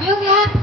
You can.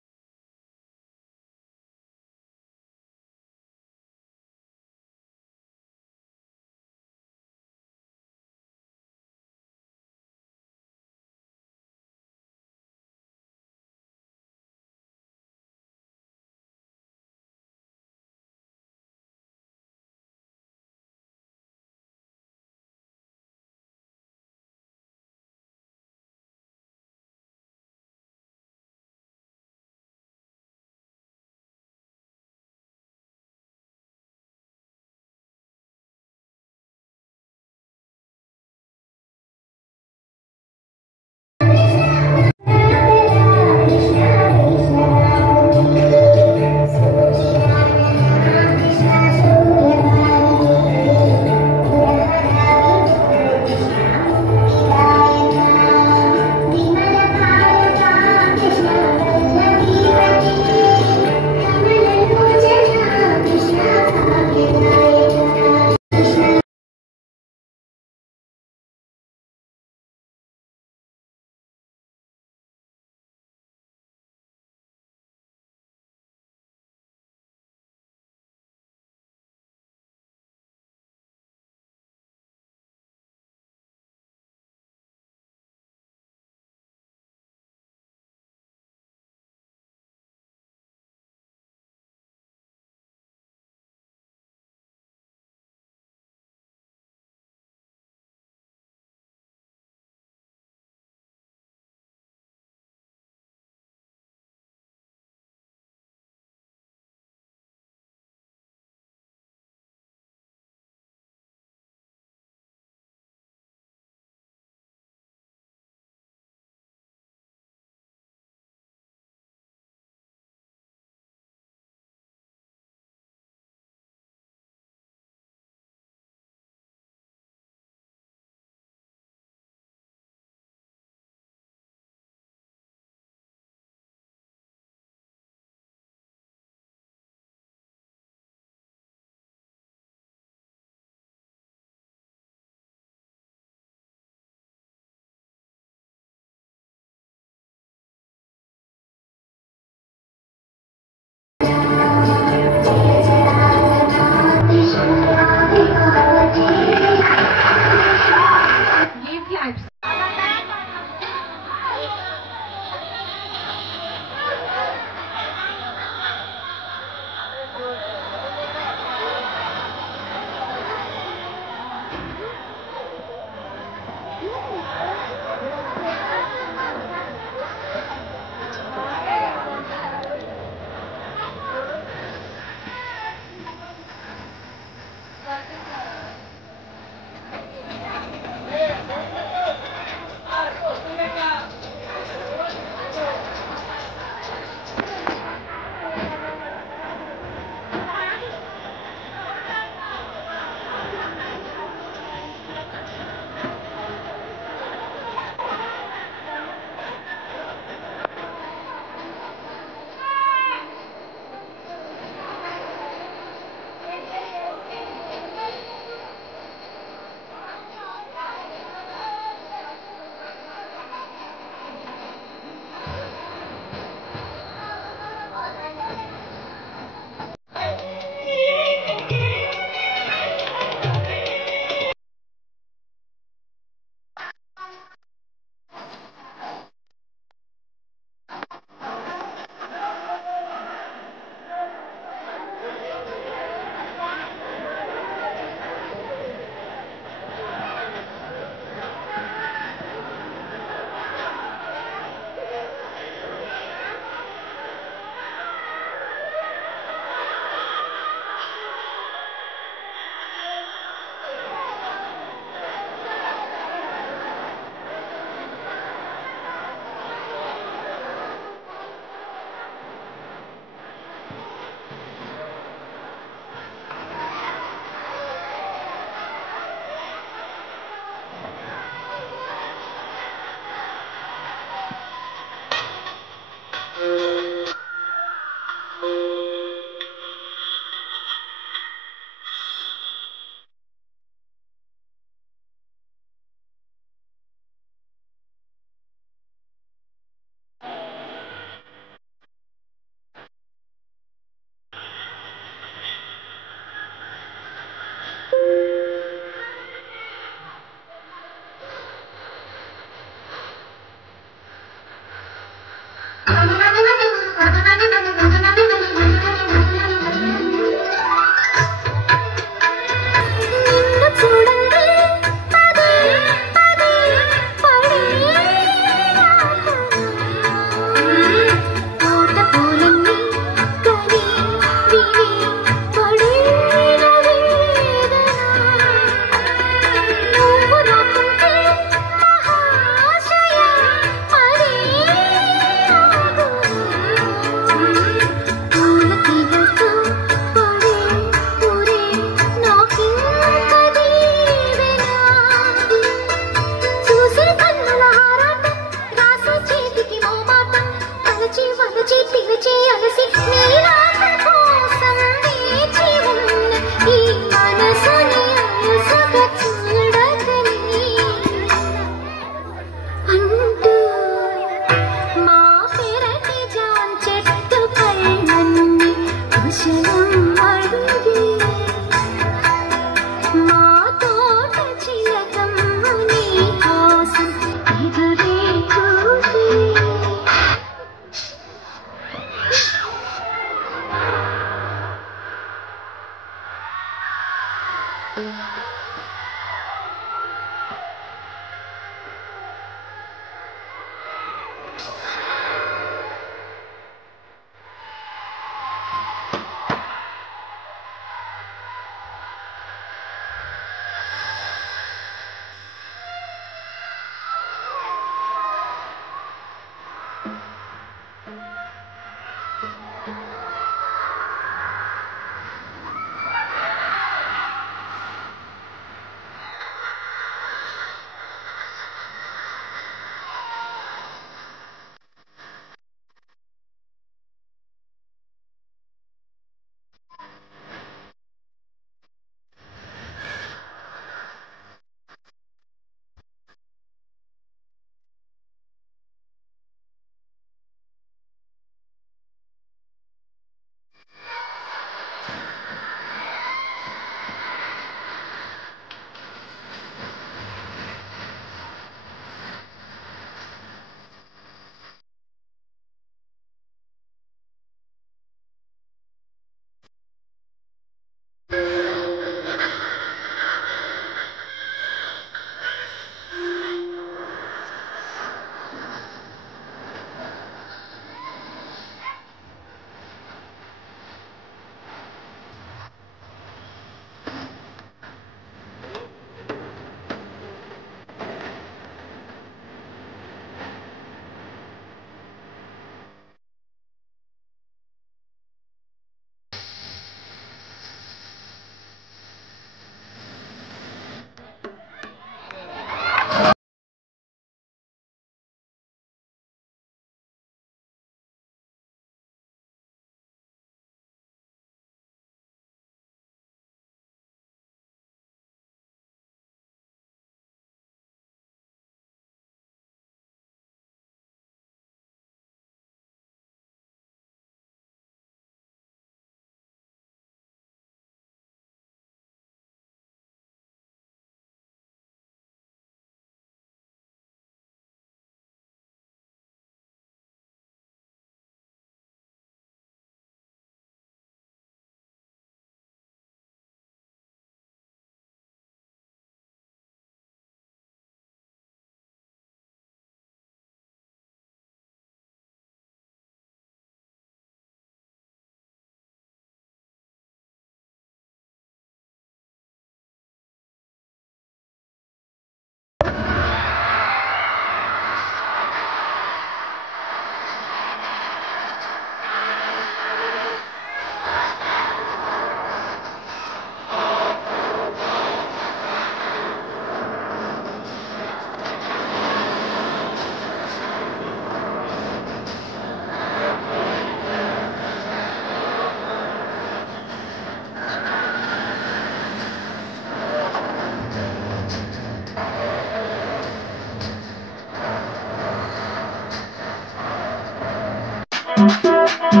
Y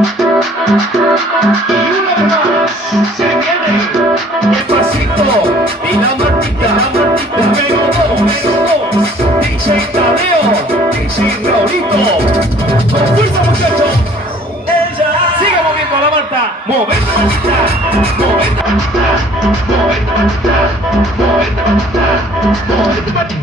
una más, se viene el pasito y la matita, número dos, DJ Tadeo, DJ Raulito, con fuerza muchachos, siga moviendo la manta, moviendo la manta, moviendo la manta, moviendo la manta, moviendo la manta, moviendo la manta.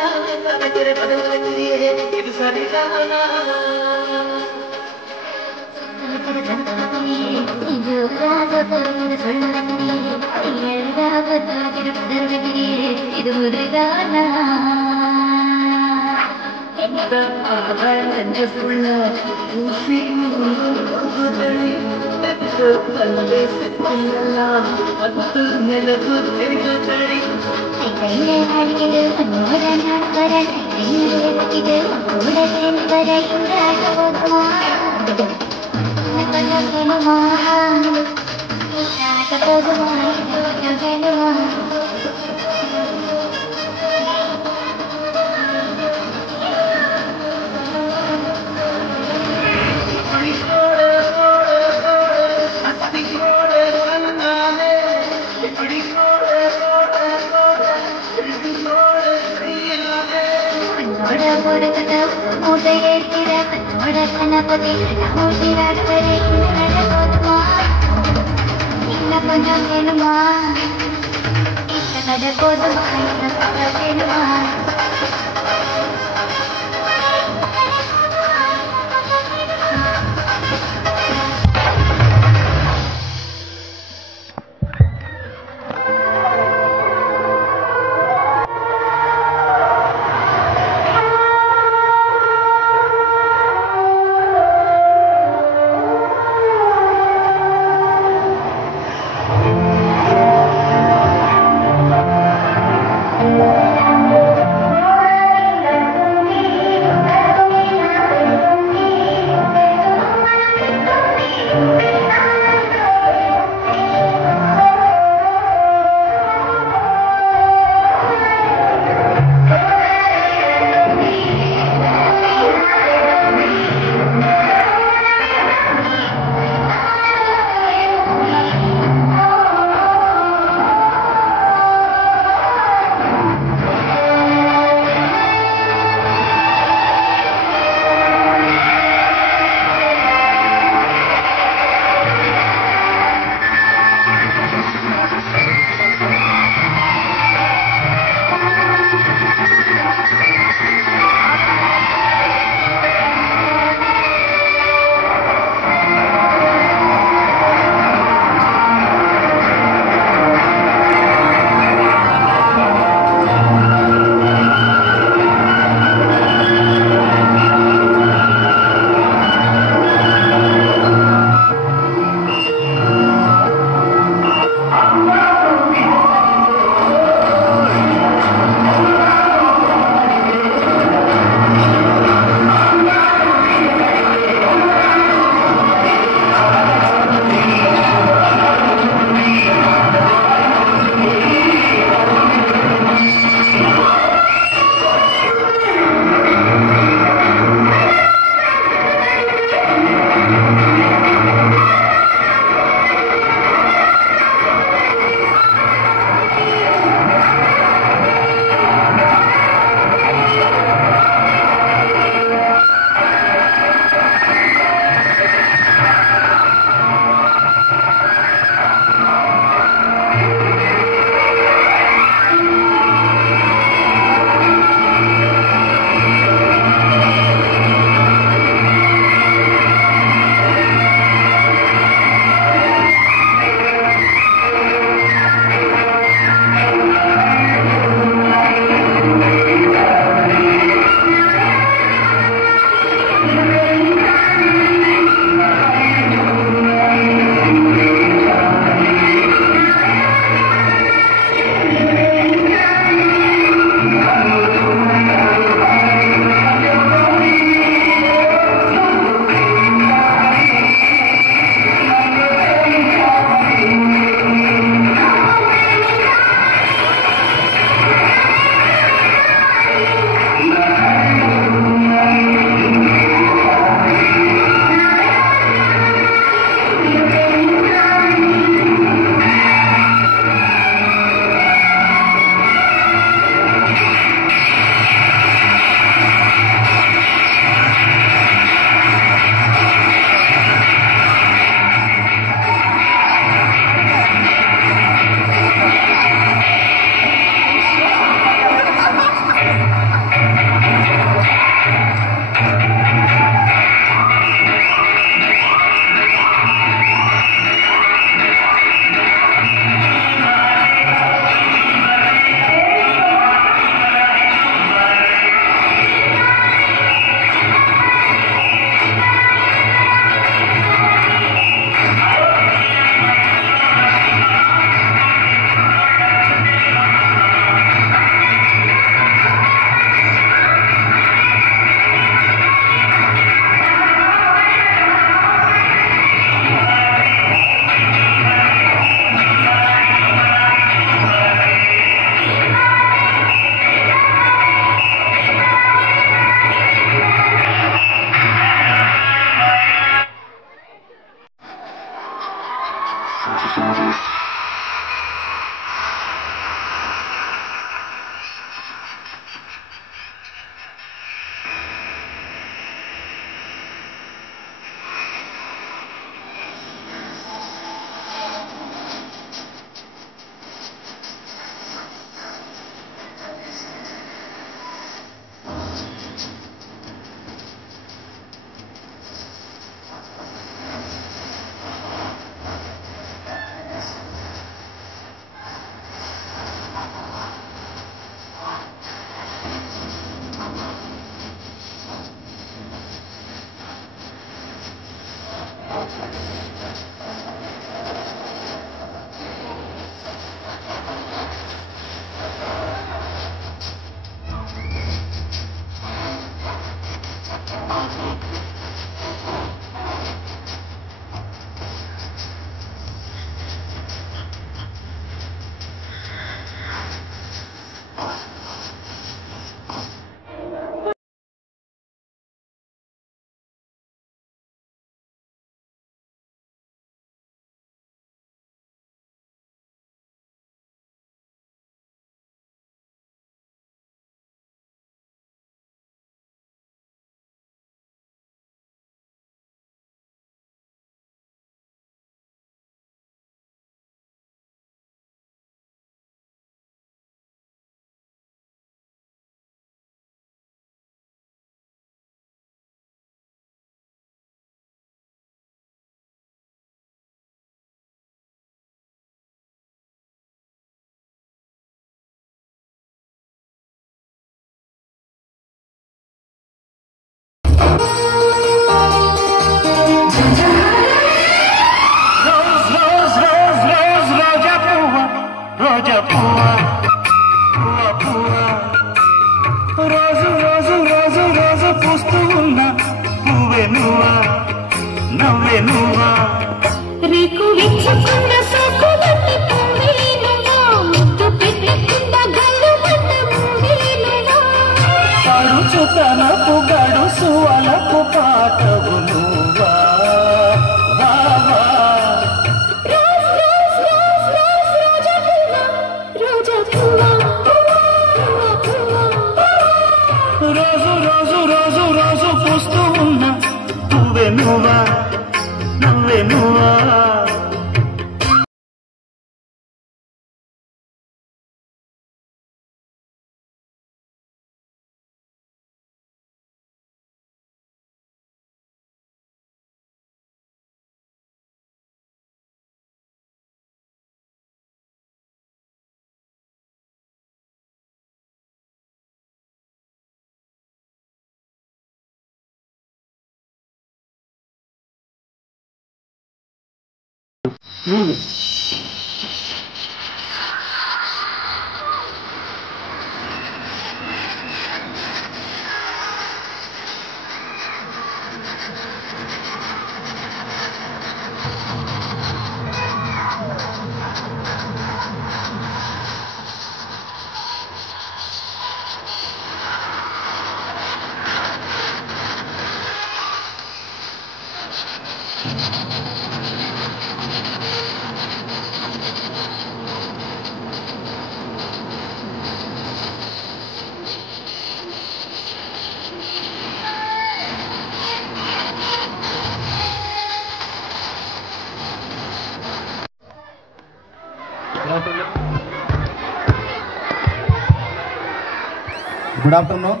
Good afternoon.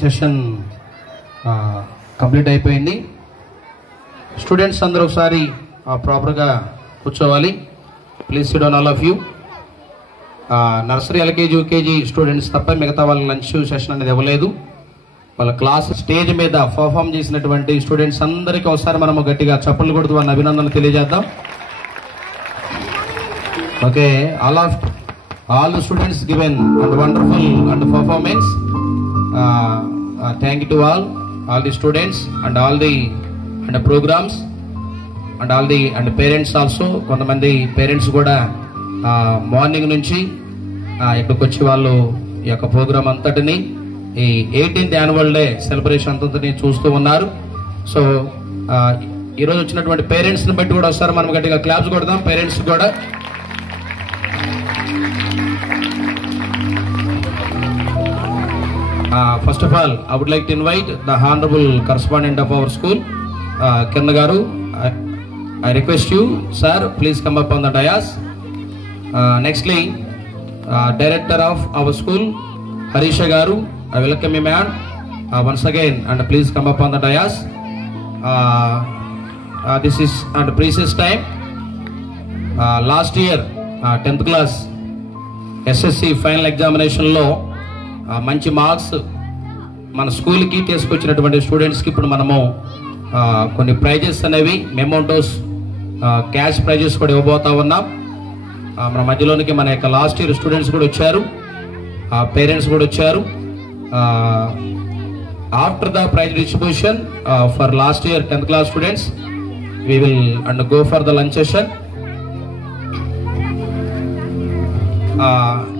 Session complete అయిపోయింది. Students అందరూ ఒకసారి ప్రాపర్గా కూర్చోవాలి. Please sit down all of you. Nursery, LKG, UKG students తప్ప మిగతా వాళ్ళ lunch session అనేది ఇవ్వలేదు. వాళ్ళ క్లాస్ స్టేజ్ మీద పర్ఫామ్ చేసినటువంటి స్టూడెంట్స్ అందరికీ ఒకసారి మనము గట్టిగా చప్పట్లు కొడుతూ వాళ్ళని అభినందనలు తెలియజేద్దాం. Okay, all the students given and wonderful and performance. Thank you to all the students and all the programs and all the parents also. కొంతమంది పేరెంట్స్ కూడా మార్నింగ్ నుంచి ఇక్కడికి వచ్చి వాళ్ళు ఈ యొక్క ప్రోగ్రామ్ అంతటిని, ఈ 18th యాన్యువల్ డే సెలబ్రేషన్ అంతటిని చూస్తూ ఉన్నారు. సో ఈరోజు వచ్చినటువంటి పేరెంట్స్ని బట్టి కూడా ఒకసారి మనం గట్టిగా క్లాప్స్ కొడదాం పేరెంట్స్ కూడా. First of all, I would like to invite the Honorable Correspondent of our school, Kiran Garu. I request you, sir, please come up on the dais. Nextly, Director of our school, Harisha Garu. I welcome you, ma'am, once again, and please come up on the dais. This is at precious time. Last year, 10th class SSC final examination లో మంచి marks మన స్కూల్కి తీసుకొచ్చినటువంటి స్టూడెంట్స్కి ఇప్పుడు మనము కొన్ని prices అనేవి, మెమోంటోస్, క్యాష్ ప్రైజెస్ కూడా ఇవ్వబోతా ఉన్నాం. మన మధ్యలోనికి మన యొక్క లాస్ట్ ఇయర్ స్టూడెంట్స్ కూడా వచ్చారు, పేరెంట్స్ కూడా వచ్చారు. After the prize distribution for last year 10th class students, we will go for the lunch session.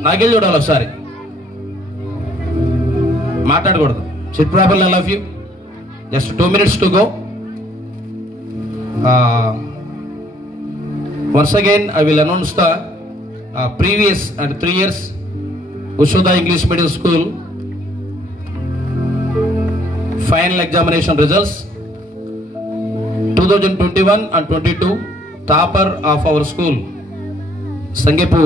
నాగేల్ చూడాలి ఒకసారి, మాట్లాడకూడదు. SIT properly, I love you. Just 2 minutes to go. Once again, I will announce the previous and 3 years Ushoda English Medium School final examination results. 2021 and 22 topper of our school, Sangepu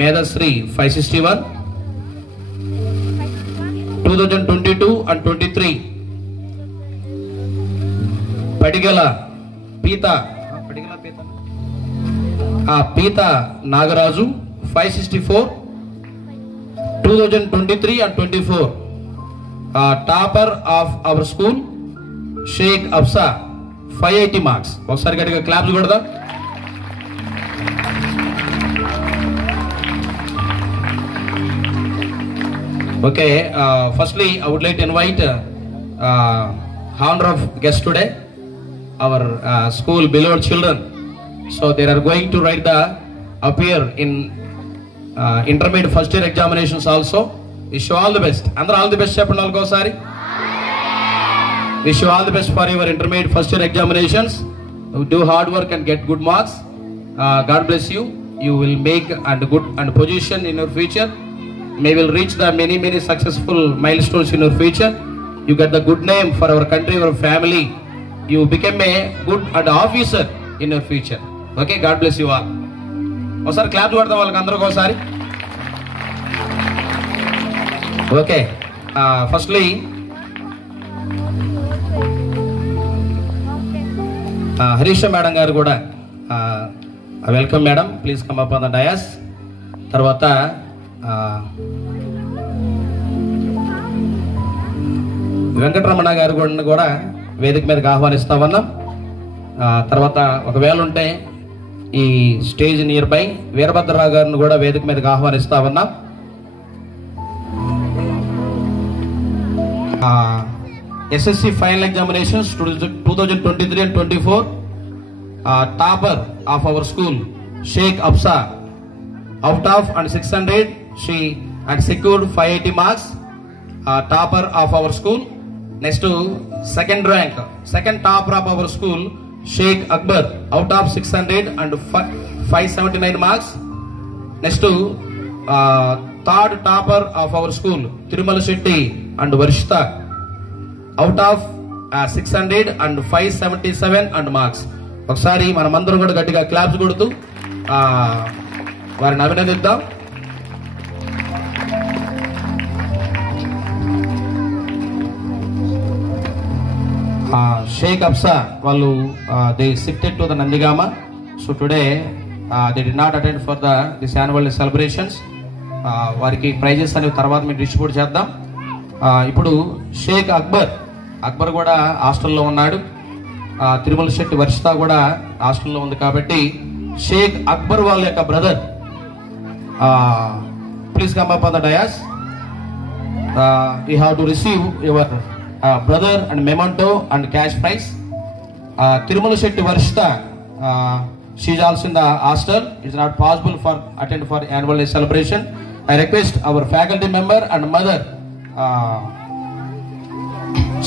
Medasri 561. 2022 and 23 Padigala Pita Nagaraju 564. 2023 and 24 topper of our school Shaik Afsa 580 marks. ఒకసారి గట్టిగా claps కొడదాం. Okay, firstly, I would like to invite honor of guest today, our school beloved children. So they are going to write the appear in intermediate first year examinations also. Wish you all the best. Andra all the best cheppandi alkosari. Wish you all the best for your intermediate first year examinations. Do hard work and get good marks. God bless you. You will make and good and position in your future. May will reach the many successful milestones in your future. You get the good name for our country, our family. You become a good and officer in your future. Okay, God bless you all. ఒకసారి clap కొడదాం వాళ్ళకి అందరికి ఒకసారి. Okay, firstly Harisha madam గారు కూడా welcome madam, please come up on the dais. తర్వాత వెంకటరమణ గారు కూడా వేదిక మీదకి ఆహ్వానిస్తా ఉన్నాం. తర్వాత ఒకవేళ ఉంటే ఈ స్టేజ్ నియర్ బై వీరభద్రరావు గారిని కూడా వేదిక మీదకి ఆహ్వానిస్తా ఉన్నాం. SSC final examinations 2023 and 24 topper of our school Shaik Afsa out of and 600 she had secured 580 marks, topper of our school. Next to second rank, second topper of our school Sheikh Akbar out of 600 and 579 marks. Next to third topper of our school Tirumala Shetty and Varshita out of 600 and 577 and marks. ఒకసారి మనమందరం కూడా గట్టిగా claps కొడుతూ వారిని అభినందిద్దాం. షేక్ అఫ్సా వాళ్ళు they shifted to the Nandigama. So today they did not attend for this annual celebrations. వారికి prices అనేవి తర్వాత మేము డిస్ట్రిబ్యూట్ చేద్దాం. ఇప్పుడు షేక్ అక్బర్ కూడా హాస్టల్లో ఉన్నాడు. తిరుమల శెట్టి వర్షిత కూడా హాస్టల్లో ఉంది. కాబట్టి షేక్ అక్బర్ వాళ్ళ యొక్క brother, please come up on the dais. You have to receive your brother and memento and cash prize. Tirumala Shetty Varshita, she is also in the hostel. It is not possible for attend for annual day celebration. I request our faculty member and mother,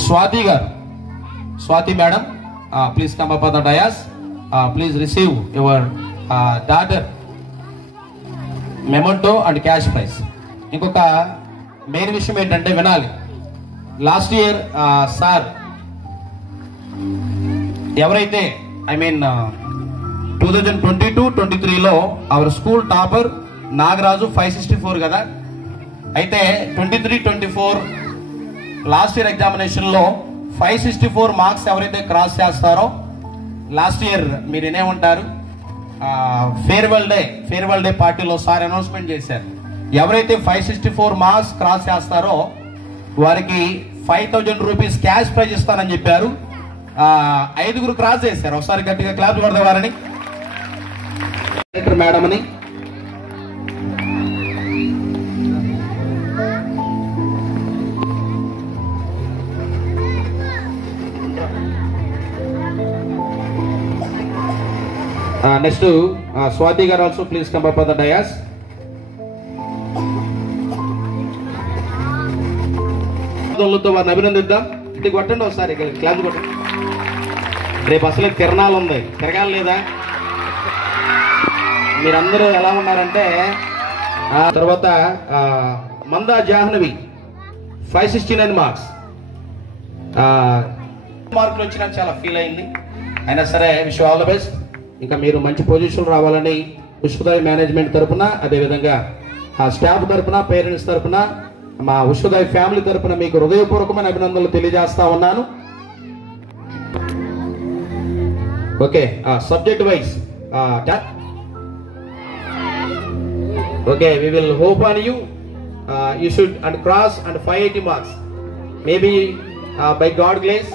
Swati madam, please come up on the dais. Please receive your daughter memento and cash prize. ఇంకొక main విషయం ఏంటంటే వినాలి. Last year sir ఎవరైతే 2022-23లో our school topper Nagaraju 564 కదా. అయితే 23-24 last year ఎగ్జామినేషన్లో 564 marks ఎవరైతే cross చేస్తారో లాస్ట్ ఇయర్ మీరు వినేమంటారు, ఫేర్వెల్ డే పార్టీలో సార్ అనౌన్స్మెంట్ చేశారు. ఎవరైతే 564 మార్క్స్ క్రాస్ చేస్తారో వారికి 5,000 రూపీస్ క్యాష్ ప్రైజ్ ఇస్తానని చెప్పారు. 5 క్రాస్ చేశారు. ఒకసారి గట్టిగా క్లాప్ కొడతారు వారని, మేడం అని. నెక్స్ట్ స్వాతి గారు also please come up on the dais. వారిని అభినందిద్దాం. ఇది కొట్టండి ఒకసారి, క్లాస్ కొట్టండి. రేపు అసలు తిరణాలు ఉంది, తిరగాలి లేదా? మీరందరూ ఎలా ఉన్నారంటే తర్వాత మందా జాహ్నవి 569 మార్క్స్. మార్కులు వచ్చినా చాలా ఫీల్ అయింది. అయినా సరే విష్ ఆల్ ద బెస్ట్. ఇంకా మీరు మంచి పొజిషన్ రావాలని ఉషోదయ మేనేజ్మెంట్ తరఫున, అదేవిధంగా స్టాఫ్ తరఫున, పేరెంట్స్ తరఫున, మా ఉషోదయ ఫ్యామిలీ తరఫున మీకు హృదయపూర్వకమైన అభినందనలు తెలియజేస్తా ఉన్నాను. Okay, subject wise okay, we will hope on you. You should and cross and 580 marks. maybe by God grace,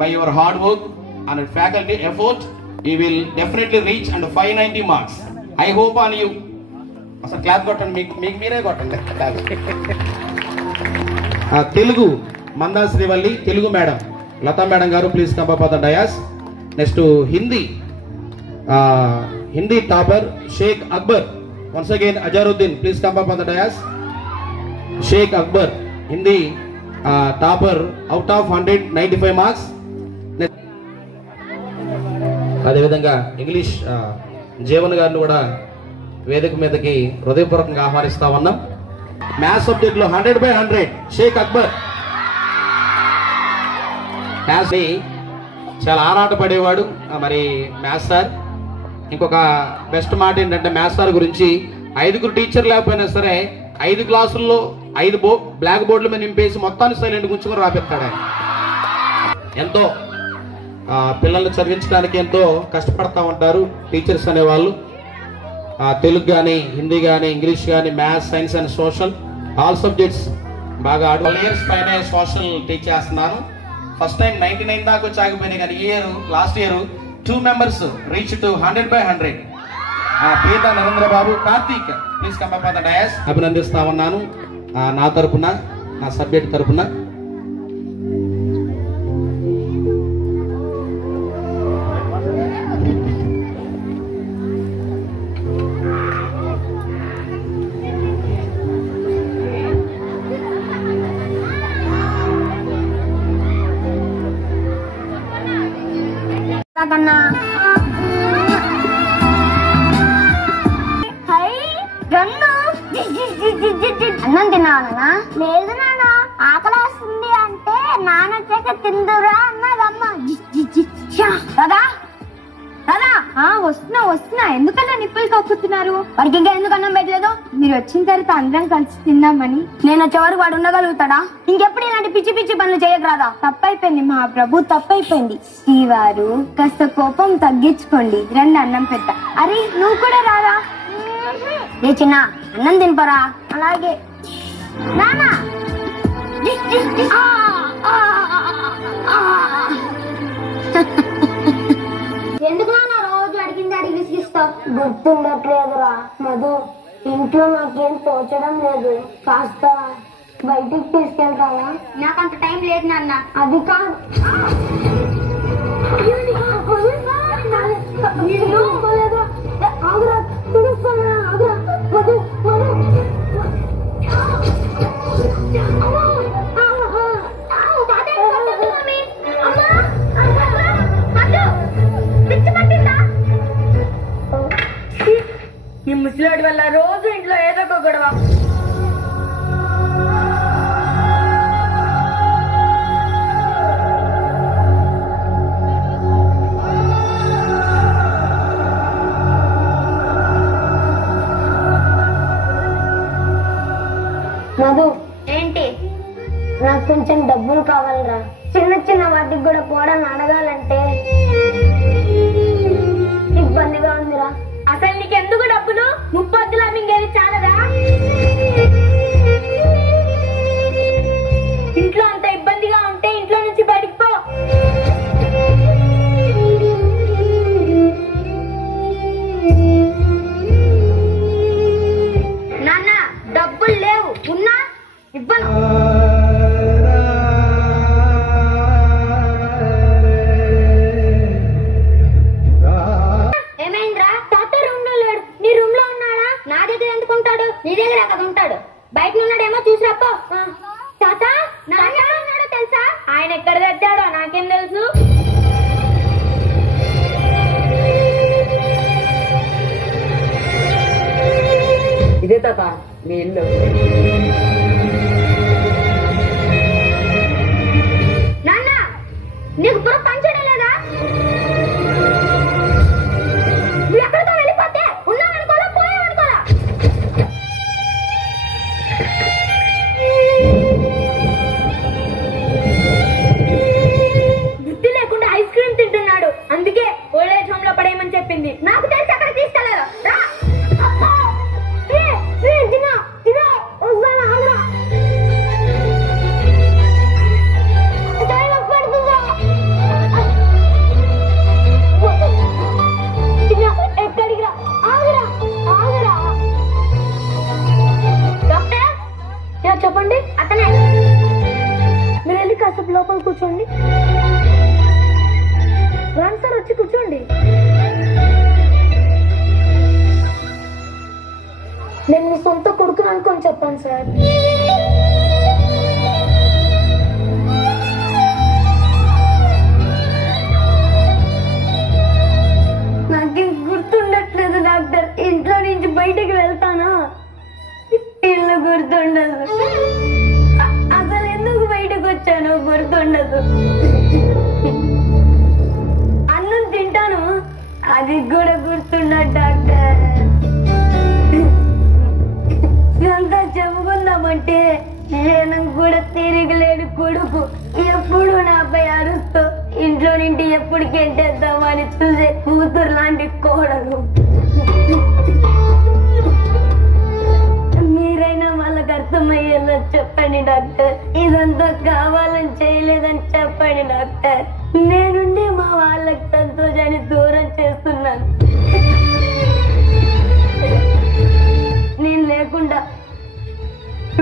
by your hard work and faculty effort, you will definitely reach and 590 marks. I hope on you. అసలు clap కొట్టండి, మీకు మీరే కొట్టండి. Telugu Manda Srivalli, Telugu madam Latha madam garu, please come up the dais. Next Hindi topper Sheikh Akbar, once again Azharuddin, please come up the dais. Sheikh Akbar Hindi topper out of 195 marks. అదేవిధంగా English Jeevan గారిని కూడా వేదిక మీదకి హృదయపూర్వకంగా ఆహ్వానిస్తా ఉన్నాం. మ్యాథ్స్ సబ్జెక్ట్ లో 100/100 షేక్ అక్బర్. మ్యాథ్స్ చాలా ఆరాట పడేవాడు మరి మ్యాథ్స్ సార్. ఇంకొక బెస్ట్ మాట ఏంటంటే మ్యాథ్స్ సార్ గురించి 5 టీచర్ లేకపోయినా సరే 5 క్లాసుల్లో 5 బ్లాక్ బోర్డుల మీద నింపేసి మొత్తాన్ని సైలెంట్ గుంచుకొని రాపిస్తాడు ఆయన. ఎంతో పిల్లల్ని చదివించడానికి ఎంతో కష్టపడతా ఉంటారు టీచర్స్ అనేవాళ్ళు. తెలుగు కానీ, హిందీ కానీ, ఇంగ్లీష్ కానీ, maths, science and social all subjects బాగా 12 ఇయర్స్ పైన సోషల్ టీచ్ చేస్తున్నాను. ఫస్ట్ టైం 99 దాకా వచ్చి ఆగిపోయినాయి, కానీ last year 2 members reach to 100/100. Peetha Narendra Babu, Karthik, please come up the dais. అభినందిస్తా ఉన్నాను నా తరపున, నా సబ్జెక్ట్ తరపున. అన్నం తిన్నావా? లేదు నాన్న, ఆకలేస్తుంది అంటే నాన్న వచ్చాక తిందురా అన్నదమ్మ. కదా వస్తున్నా. ఎందుకన్నా నిప్పులు కక్కుతున్నారు? వాడికి ఇంకా ఎందుకు అన్నం పెట్టలేదు? మీరు వచ్చిన తర్వాత అందరం కలిసి తిందామని. నేను వచ్చేవారు వాడు ఉండగలుగుతాడా? ఇంకెప్పుడు ఇలాంటి పిచ్చి పిచ్చి పనులు చేయకరాదా? తప్పైపోయింది మహాప్రభు, తప్పైపోయింది. శ్రీవారు కాస్త కోపం తగ్గించుకోండి, రండి అన్నం పెట్ట. అరే నువ్వు కూడా రారా? ఏ చిన్న అన్నం తినపరా? అలాగే నానా. ఎందుకు నాన్న రోజు అడిగింది అడిగి విసిగిస్తావు? గుర్తుండట్లేదురా మధు, ఇంట్లో నాకేం తోచడం లేదు, కాస్త బయటికి తీసుకెళ్తావా? నాకు అంత టైం లేదు నాన్న. అది కాదు, ఈ ముసలాడి వల్ల రోజు ఇంట్లో ఏదో ఒక గొడవ. మధు, ఏంటి? నాకు కొంచెం డబ్బులు కావాలరా. చిన్న వాటికి కూడా పోవడం అడగాలంటే ఇబ్బందిగా ఉందిరా. అసలు నీకెందుకు డబ్బులు? 30 మింగేది చాలరా? ఇంట్లో అంత ఇబ్బందిగా ఉంటే ఇంట్లో నుంచి బయటికి పో. నాన్న డబ్బులు లేవు, ఉన్నా ఇవ్వను. నీ దగ్గర అక్కడ ఉంటాడు, బయట ఉన్నాడేమో చూసిరాపో. తాత ఉన్నాడో తెలుసా? ఆయన ఎక్కడ తెచ్చాడో నాకేం తెలుసు. ఇదే తాత మీ ఇల్లు. నాన్న నీకు బుర్ర పనిచేయడం లేదా? నువ్వు ఎక్కడితో వెళ్ళిపోతే ఉన్నావనుకోలా, పోయావనుకోలా. బుద్ధి లేకుండా ఐస్ క్రీమ్ తింటున్నాడు, అందుకే ఓల్డేజ్ హోమ్ లో పడేయమని చెప్పింది. నాకు తెలిసి అక్కడ తీసుకెళ్లారు. రా వస్తానా? కూర్చోండి. రాండి సార్, వచ్చి కూర్చోండి. నేను మీ సొంత కొడుకుని అనుకొని చెప్పాను సార్. నాకేం గుర్తుండట్లేదు డాక్టర్. ఇంట్లో నుంచి బయటికి వెళ్తానా ఇల్లు గుర్తుండదు. అసలు ఎందుకు బయటకు వచ్చాను గుర్తుండదు. అన్నం తింటాను, అది కూడా గుర్తుండదు డాక్టర్. ఇదంతా చెప్పుకుందామంటే నేను కూడా తిరిగిలేడు కొడుకు ఎప్పుడు నాపై అరుస్తూ ఇంట్లో నుండి ఎప్పుడు గెంటేద్దామని చూసే కూతురు లాంటి కోడలు. మీరైనా వాళ్ళకి అర్థమయ్యేలా చెప్పండి డాక్టర్. ఇదంతా కావాలని చేయలేదని చెప్పండి డాక్టర్. నేనుండి మా వాళ్ళకి సంతోషాన్ని దూరం చేస్తున్నాను. నేను లేకుండా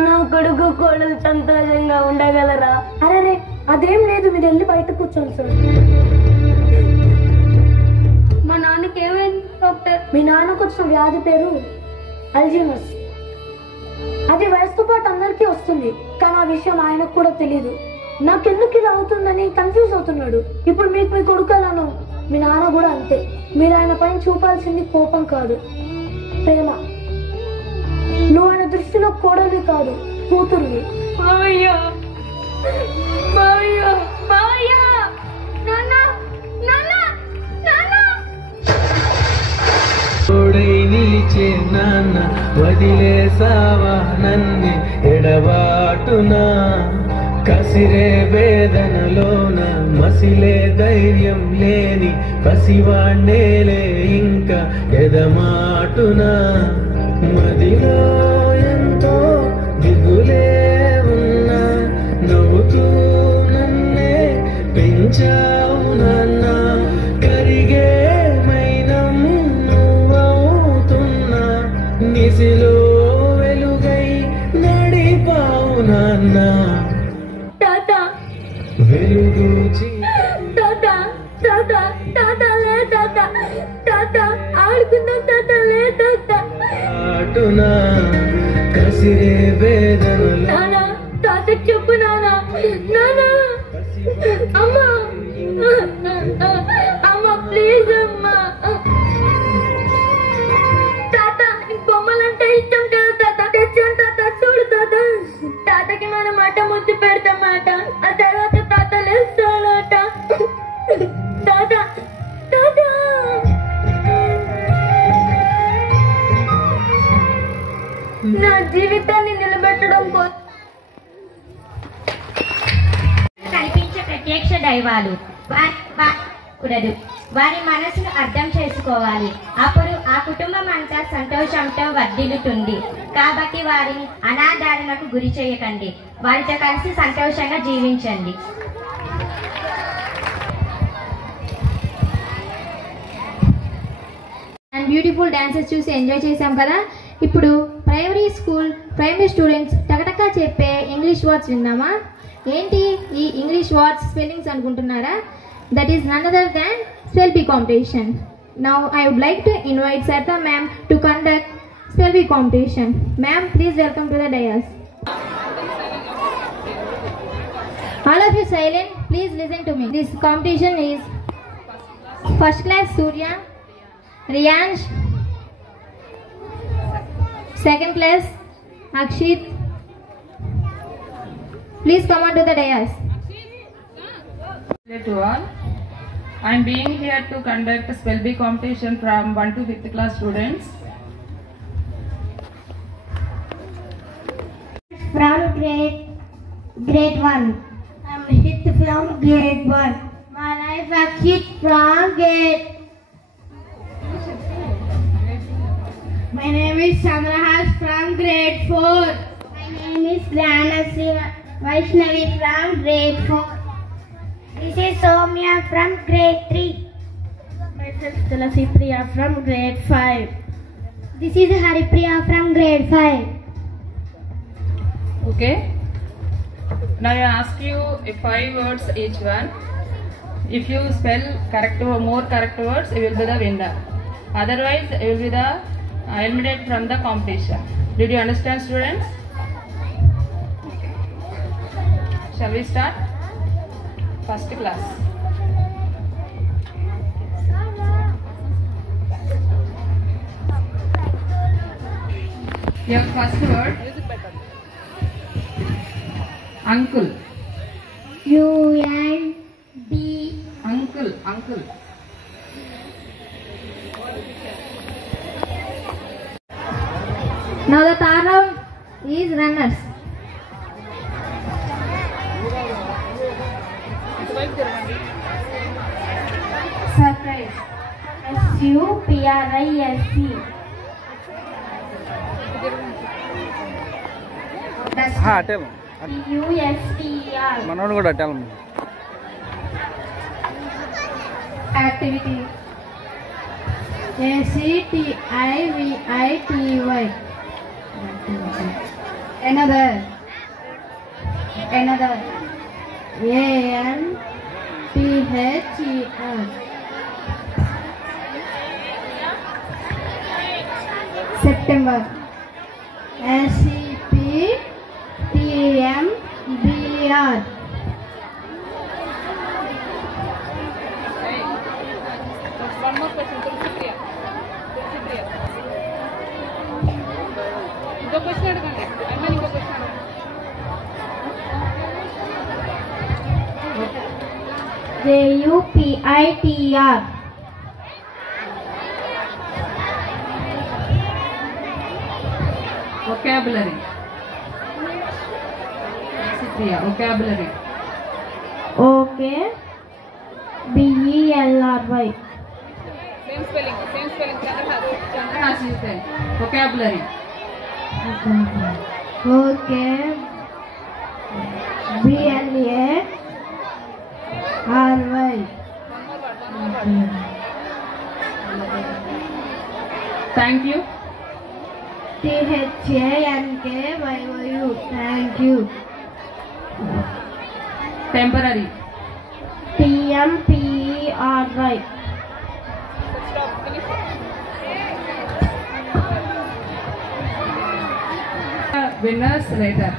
నా కొడుకు కోడలు సంతోషంగా ఉండగలరా? అరే అదేం లేదు, మీరు వెళ్ళి బయట కూర్చోండి సార్. మా నాన్నకి ఏమైంది డాక్టర్? మీ నాన్నకు వచ్చిన వ్యాధి పేరు అల్జీమర్స్. అది వయసుతో పాటు అందరికీ వస్తుంది, కానీ ఆ విషయం ఆయనకు కూడా తెలియదు. నాకెందుకు ఇలా అవుతుందని కన్ఫ్యూజ్ అవుతున్నాడు. ఇప్పుడు మీకు మీ కొడుకు ఎలానో మీ నాన్న కూడా అంతే. మీరు ఆయన పైన చూపాల్సింది కోపం కాదు, ప్రేమ. నువ్వు ఆయన దృష్టిలో కోడలి కాదు, కూతురువి. నిలిచే నాన్న వదిలేసావా నన్ను ఎడబాటునా, కసిరే వేదనలోన మసిలే ధైర్యం లేని పసివాణ్ణేలే ఇంకా ఎదమాటునా. మదిలో ఎంతో దిగులే ఉన్నా నవ్వుతూ నన్నే పెంచావు నాన్న. కరిగే మైనం నువ్వవుతున్నా, నిసిలో వెలుగై నడిపావు నాన్న. వెలుగు ఆడుకుందాం కసిరే వేదనలో. తాత చెప్పు నానా. అమ్మా అమ్మా ప్లీజ్ అమ్మా. తాత బొమ్మలంటే ఇష్టం కదా తాత, తెచ్చాను తాత. చూడు తాత, తాతకి మనం మాట ముద్దు పెడతామాట, ఆ తర్వాత తాత లేస్తాడట. తాత తాత నా జీవితాన్ని నిలబెట్టడం కోసం కనిపించే ప్రత్యక్ష దైవాలు కూడదు. వారి మనసును అర్థం చేసుకోవాలి. అప్పుడు ఆ కుటుంబం అంతా సంతోషంతో వర్ధిల్లుతుంది. కాబట్టి వారిని అనాదరణకు గురి చేయకండి. వారితో కలిసి సంతోషంగా జీవించండి. అండ్ బ్యూటిఫుల్ డాన్సెస్ చూసి ఎంజాయ్ చేశాం కదా. ఇప్పుడు ప్రైమరీ స్టూడెంట్స్ టకటకా చెప్పే ఇంగ్లీష్ వర్డ్స్ విందామా? ఏంటి ఈ ఇంగ్లీష్ వర్డ్స్ స్పెల్లింగ్స్ అనుకుంటున్నారా? That is none other than spell bee competition. Now I would like to invite Sarita ma'am to conduct spell bee competition. Ma'am, please welcome to the dais. All of you silent, please listen to me. This competition is first class Surya, Riyansh, second class Akshit. Please come on to the dais. Hello to all. I am being here to conduct a spell bee competition from 1 to 5th class students. From grade 1. I'm Hit from grade 1. My life Akshit from grade. My name is Chandrahas from grade 4. My name is Granasi Vaishnavi from grade 4. This is Soumya from grade 3. Myself Tulasi Priya from grade 5. This is Haripriya from grade 5. Okay. Now I ask you 5 words each one. If you spell more correct words, you will be the winner. Otherwise, you will be the eliminated from the competition. Did you understand, students? Shall we start? First class. Your first word, uncle. UND. Uncle. Now the third round is runners. Surprise. SUPRISE. Tell USTR. మనోడు కూడా tell Activity. ACTIVITY. Another. ANTHER. September. SEPTMBR. One more question, Tulsipriya. ఇంకో question అడగండి. అమ్మాయి ఇంకో question అడగండి. JUPITR. Vocabulary. Tulsipriya, vocabulary. BELRY. Same spelling. Chandrahas you say. Vocabulary. BLARY. Thank you. THANKYOU. Thank you. Temporary. TMPERY. Winners later.